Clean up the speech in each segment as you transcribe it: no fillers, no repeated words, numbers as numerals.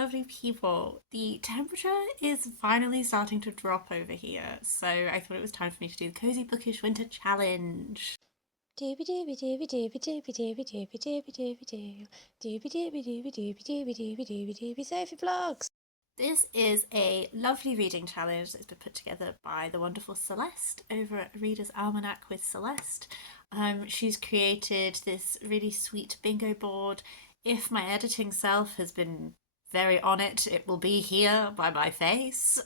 lovely people. The temperature is finally starting to drop over here, so I thought it was time for me to do the Cozy Bookish Winter Challenge. Dooby dooby dooby dooby dooby dooby dooby dooby dooby doo. Dooby dooby dooby dooby dooby dooby dooby dooby Sophie Vlogs. This is a lovely reading challenge that's been put together by the wonderful Celeste over at Reader's Almanac with Celeste. She's created this really sweet bingo board. If my editing self has been very on it, it will be here by my face.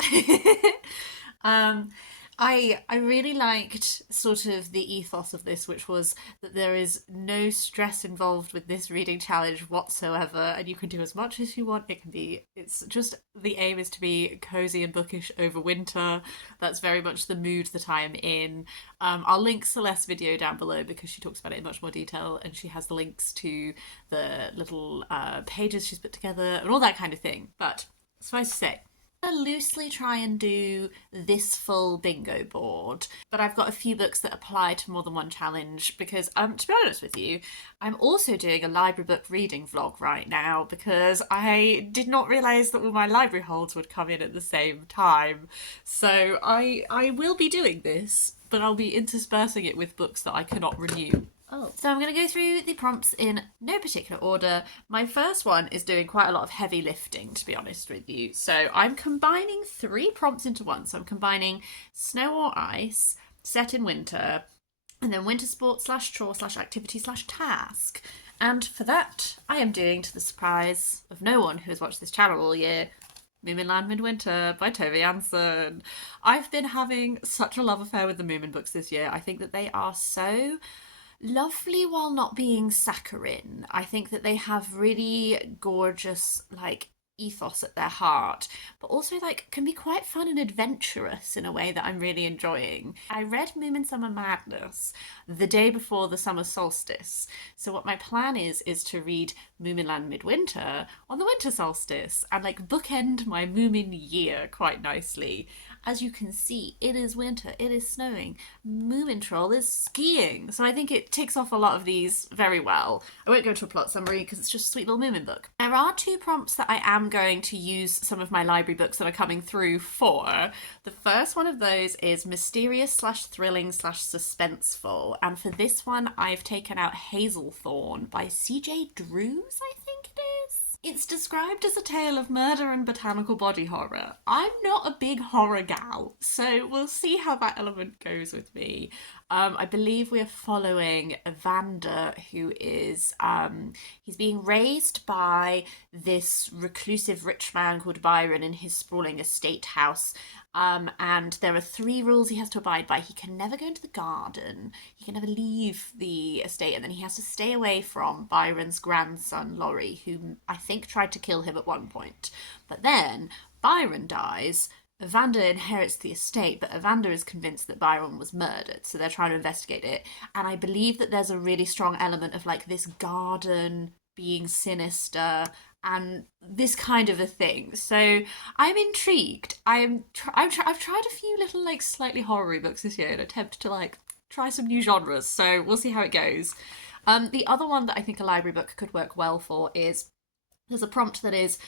um, I really liked sort of the ethos of this, which was that there is no stress involved with this reading challenge whatsoever, and you can do as much as you want. It's just the aim is to be cozy and bookish over winter. That's very much the mood that I am in. I'll link Celeste's video down below because she talks about it in much more detail, and she has the links to the little pages she's put together and all that kind of thing. But suffice to say, loosely try and do this full bingo board, but I've got a few books that apply to more than one challenge because, to be honest with you, I'm also doing a library book reading vlog right now because I did not realise that all my library holds would come in at the same time. So I will be doing this, but I'll be interspersing it with books that I cannot renew. So I'm going to go through the prompts in no particular order. My first one is doing quite a lot of heavy lifting, to be honest with you. So I'm combining three prompts into one. So I'm combining snow or ice, set in winter, and then winter sport slash chore slash activity slash task. And for that, I am doing, to the surprise of no one who has watched this channel all year, Moominland Midwinter by Tove Jansson. I've been having such a love affair with the Moomin books this year. I think that they are so lovely while not being saccharine. I think that they have really gorgeous, like, ethos at their heart, but also like can be quite fun and adventurous in a way that I'm really enjoying. I read Moomin Summer Madness the day before the summer solstice, so what my plan is to read Moominland Midwinter on the winter solstice and like bookend my Moomin year quite nicely. As you can see, it is winter, it is snowing, Moomin Troll is skiing, so I think it ticks off a lot of these very well. I won't go into a plot summary because it's just a sweet little Moomin book. There are two prompts that I am going to use some of my library books that are coming through for. The first one of those is mysterious slash thrilling slash suspenseful, and for this one I've taken out Hazelthorn by C.J. Drews, I think it is. It's described as a tale of murder and botanical body horror. I'm not a big horror gal, so we'll see how that element goes with me. I believe we're following Evander, who is, he's being raised by this reclusive rich man called Byron in his sprawling estate house. And there are three rules he has to abide by. He can never go into the garden, he can never leave the estate, and then he has to stay away from Byron's grandson, Laurie, who I think tried to kill him at one point. But then Byron dies, Evander inherits the estate, but Evander is convinced that Byron was murdered, so they're trying to investigate it. And I believe that there's a really strong element of like this garden being sinister and this kind of a thing. So I'm intrigued. I've tried a few little like slightly horror books this year in an attempt to like try some new genres. So we'll see how it goes. The other one that I think a library book could work well for is there's a prompt that is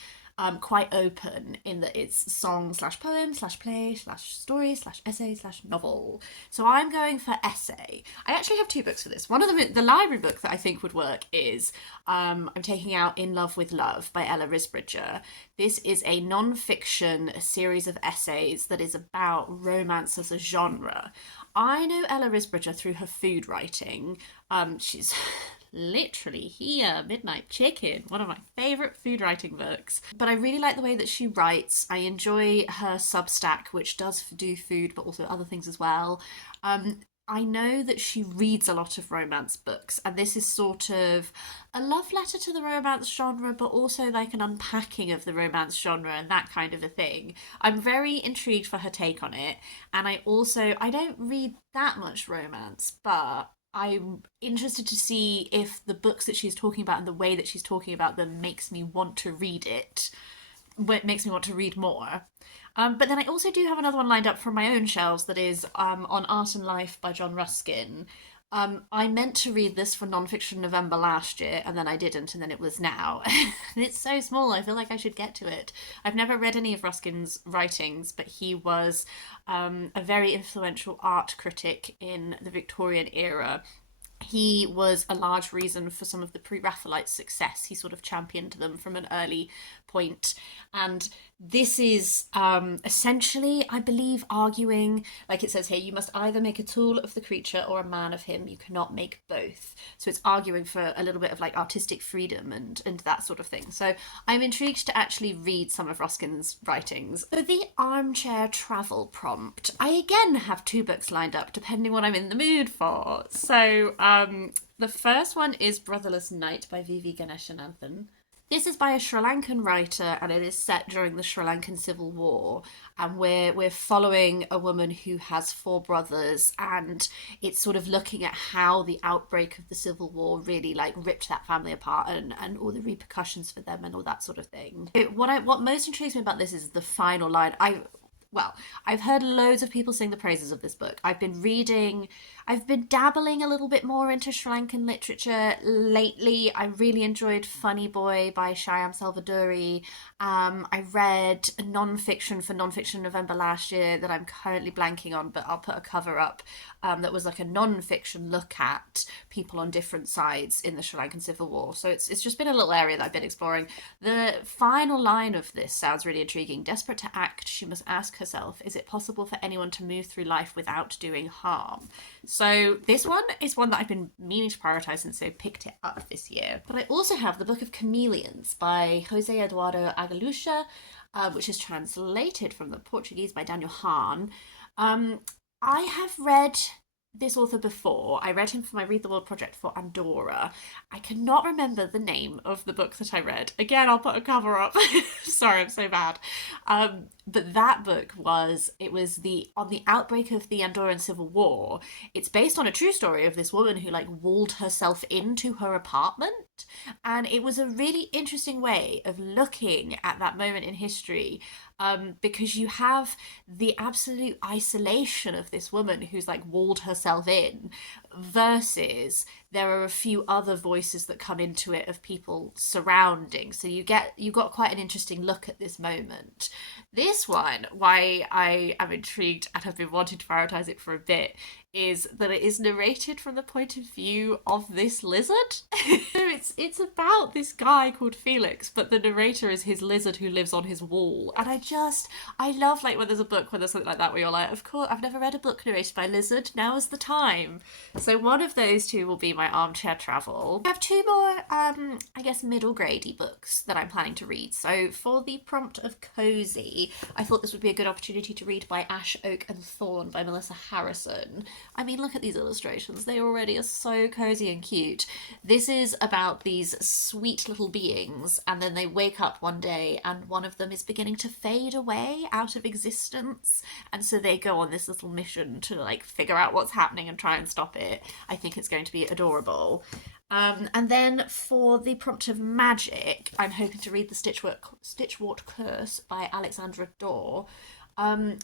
quite open in that it's song slash poem slash play slash story slash essay slash novel. So I'm going for essay. I actually have two books for this. One of them, the library book that I think would work is I'm taking out In Love with Love by Ella Risbridger. This is a non-fiction series of essays that is about romance as a genre. I know Ella Risbridger through her food writing. She's literally here, Midnight Chicken, one of my favourite food writing books. But I really like the way that she writes. I enjoy her Substack, which does do food, but also other things as well. I know that she reads a lot of romance books, and this is sort of a love letter to the romance genre, but also like an unpacking of the romance genre and that kind of a thing. I'm very intrigued for her take on it, and I don't read that much romance, but I'm interested to see if the books that she's talking about and the way that she's talking about them makes me want to read it, makes me want to read more. But then I also do have another one lined up from my own shelves that is on Art and Life by John Ruskin. I meant to read this for Nonfiction November last year, and then I didn't, and then it was now. And it's so small, I feel like I should get to it. I've never read any of Ruskin's writings, but he was a very influential art critic in the Victorian era. He was a large reason for some of the pre-Raphaelite success. He sort of championed them from an early point. And this is essentially, I believe, arguing, like it says here, you must either make a tool of the creature or a man of him. You cannot make both. So it's arguing for a little bit of like artistic freedom and that sort of thing. So I'm intrigued to actually read some of Ruskin's writings. So the armchair travel prompt. I again have two books lined up depending what I'm in the mood for. So the first one is Brotherless Night by VV Ganeshananthan. This is by a Sri Lankan writer, and it is set during the Sri Lankan Civil War. And we're following a woman who has four brothers, and it's sort of looking at how the outbreak of the Civil War really like ripped that family apart, and all the repercussions for them and all that sort of thing. What most intrigues me about this is the final line. I've heard loads of people sing the praises of this book. I've been dabbling a little bit more into Sri Lankan literature lately. I really enjoyed Funny Boy by Shyam Selvadurai. I read a non-fiction for Nonfiction November last year that I'm currently blanking on, but I'll put a cover up, that was like a non-fiction look at people on different sides in the Sri Lankan Civil War. So it's just been a little area that I've been exploring. The final line of this sounds really intriguing. Desperate to act, she must ask herself, is it possible for anyone to move through life without doing harm? So this one is one that I've been meaning to prioritise, and so picked it up this year. But I also have the Book of Chameleons by Jose Eduardo Agualusa, which is translated from the Portuguese by Daniel Hahn. I have read this author before. I read him for my Read the World project for Andorra. I cannot remember the name of the book that I read. Again, I'll put a cover up. Sorry, I'm so bad. But that book was on the outbreak of the Andorran Civil War. It's based on a true story of this woman who like walled herself into her apartment. And it was a really interesting way of looking at that moment in history, because you have the absolute isolation of this woman who's like walled herself in, versus there are a few other voices that come into it of people surrounding. So you got quite an interesting look at this moment. This one, why I am intrigued and have been wanting to prioritize it for a bit, is that it is narrated from the point of view of this lizard. It's about this guy called Felix, but the narrator is his lizard who lives on his wall. And I love like when there's a book where there's something like that where you're like, of course, I've never read a book narrated by a lizard, now is the time. So one of those two will be my armchair travel. I have two more, I guess, middle gradey books that I'm planning to read. So for the prompt of Cosy, I thought this would be a good opportunity to read by Ash, Oak and Thorn by Melissa Harrison. I mean, look at these illustrations. They already are so cozy and cute. This is about these sweet little beings, and then they wake up one day and one of them is beginning to fade away out of existence. And so they go on this little mission to like figure out what's happening and try and stop it. I think it's going to be adorable. And then for the prompt of magic, I'm hoping to read the Stitchwort Curse by Alexandra Dawe.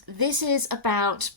This is about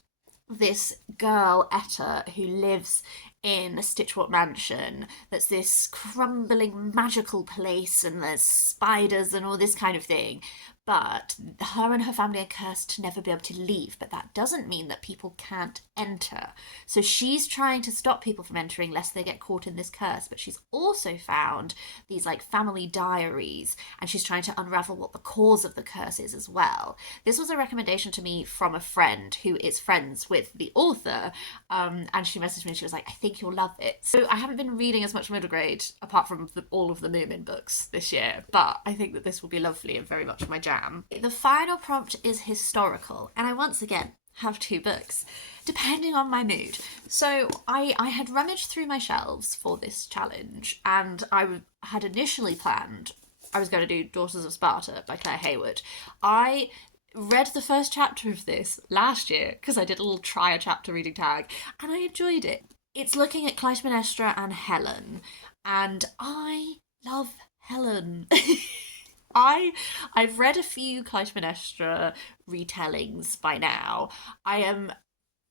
this girl, Etta, who lives in a Stitchwort mansion that's this crumbling magical place, and there's spiders and all this kind of thing. But her and her family are cursed to never be able to leave, but that doesn't mean that people can't enter. So she's trying to stop people from entering lest they get caught in this curse, but she's also found these like family diaries, and she's trying to unravel what the cause of the curse is as well. This was a recommendation to me from a friend who is friends with the author, and she messaged me and she was like, I think you'll love it. So I haven't been reading as much middle grade apart from all of the Moomin books this year, but I think that this will be lovely and very much my jam. The final prompt is historical, and I once again have two books, depending on my mood. So I had rummaged through my shelves for this challenge, and I had initially planned I was going to do Daughters of Sparta by Claire Heywood. I read the first chapter of this last year because I did a little try a chapter reading tag, and I enjoyed it. It's looking at Clytemnestra and Helen, and I love Helen. I've read a few Clytemnestra retellings by now. I am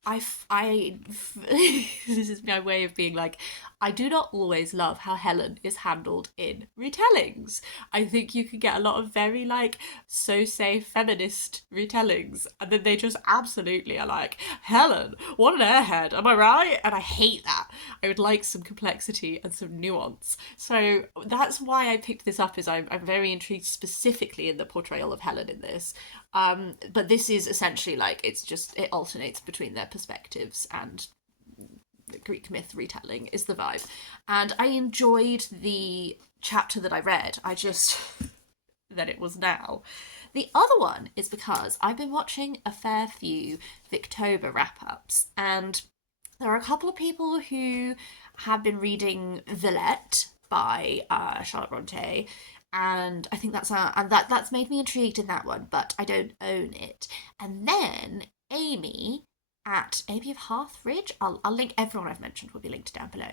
this is my way of being like, I do not always love how Helen is handled in retellings. I think you can get a lot of very like so-say feminist retellings, and then they just absolutely are like, Helen, what an airhead, am I right? And I hate that. I would like some complexity and some nuance. So that's why I picked this up, is I'm very intrigued specifically in the portrayal of Helen in this. But this is essentially like, it alternates between their perspectives, and Greek myth retelling is the vibe. And I enjoyed the chapter that I read. I just that it was now. The other one is because I've been watching a fair few Victober wrap-ups, and there are a couple of people who have been reading Villette by Charlotte Bronte, and I think that's made me intrigued in that one, but I don't own it. And then Amy at Amy of Hearthridge, I'll link everyone I've mentioned will be linked down below.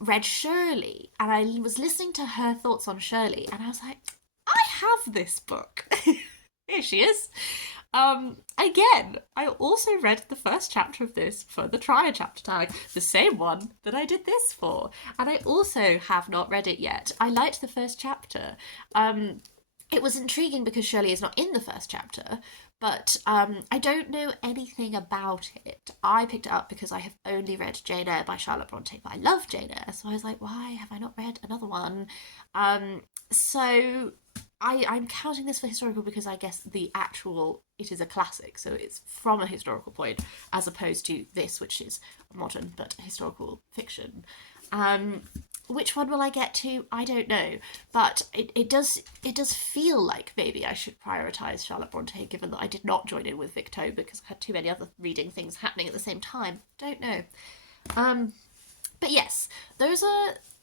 Read Shirley, and I was listening to her thoughts on Shirley, and I was like, I have this book. Here she is. Again, I also read the first chapter of this for the Try a Chapter tag, the same one that I did this for, and I also have not read it yet. I liked the first chapter. It was intriguing because Shirley is not in the first chapter, but I don't know anything about it. I picked it up because I have only read Jane Eyre by Charlotte Bronte, but I love Jane Eyre, so I was like, why have I not read another one? So I'm counting this for historical because I guess it is a classic, so it's from a historical point, as opposed to this, which is modern but historical fiction. Which one will I get to? I don't know, but it does feel like maybe I should prioritise Charlotte Bronte, given that I did not join in with Victober because I had too many other reading things happening at the same time. Don't know. But yes,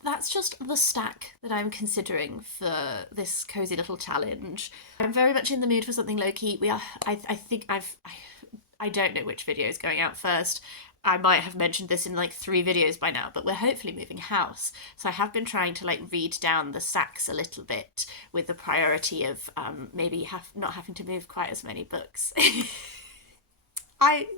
that's just the stack that I'm considering for this cozy little challenge. I'm very much in the mood for something low-key. I don't know which video is going out first. I might have mentioned this in like 3 videos by now, but we're hopefully moving house. So I have been trying to like read down the stacks a little bit, with the priority of maybe not having to move quite as many books.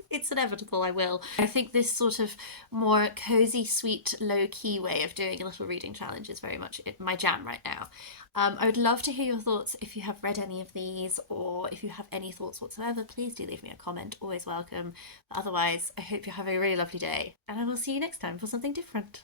It's inevitable, I will. I think this sort of more cozy, sweet, low-key way of doing a little reading challenge is very much my jam right now. I would love to hear your thoughts if you have read any of these, or if you have any thoughts whatsoever, please do leave me a comment, always welcome. But otherwise, I hope you have a really lovely day, and I will see you next time for something different.